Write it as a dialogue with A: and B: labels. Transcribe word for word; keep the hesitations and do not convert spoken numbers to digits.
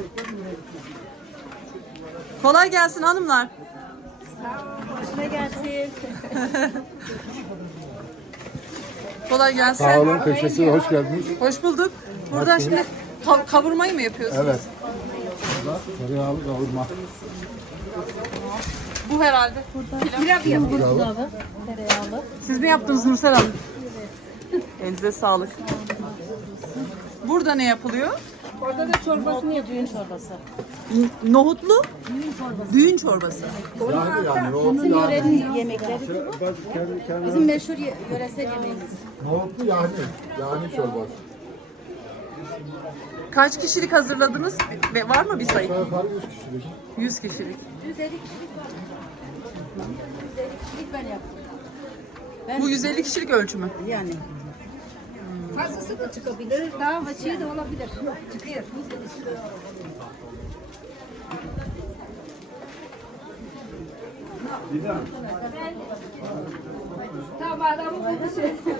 A: Kolay gelsin hanımlar.
B: Hoşuna gelsin.
A: Kolay gelsin.
C: Sağ olun, teşekkür ederim. Hoş geldiniz.
A: Hoş bulduk. Burada şimdi kav- kavurmayı mı yapıyorsunuz?
C: Evet. Tereyağlı kavurma.
A: Bu herhalde.
B: Pilav yapıyoruz abi. Tereyağlı.
A: Siz mi yaptınız Nursel Hanım? Elinize sağlık. Burada ne yapılıyor?
B: Orada da çorbasını yapıyoruz. Çorbası.
A: Nohutlu düğün çorbası.
C: Yani yani yoğurtlu
B: Bizim
C: yani.
B: yörenin yemekleri bu.
C: Kendi kendine
B: Bizim meşhur ye- yöresel yemeğimiz.
C: nohutlu yani. Yani çorbası.
A: Kaç kişilik hazırladınız? Ve var mı bir sayı?
C: Aşağı yukarı yüz kişilik.
A: yüz kişilik.
B: yüz elli kişilik var. yüz elli kişilik ben yaptım. Ben
A: Bu yüz elli kişilik ölçü mü?
B: yani. Fazlası da çıkabilir. Daha şey de olabilir. Çıkıyor. Tamam adamı bulmuş.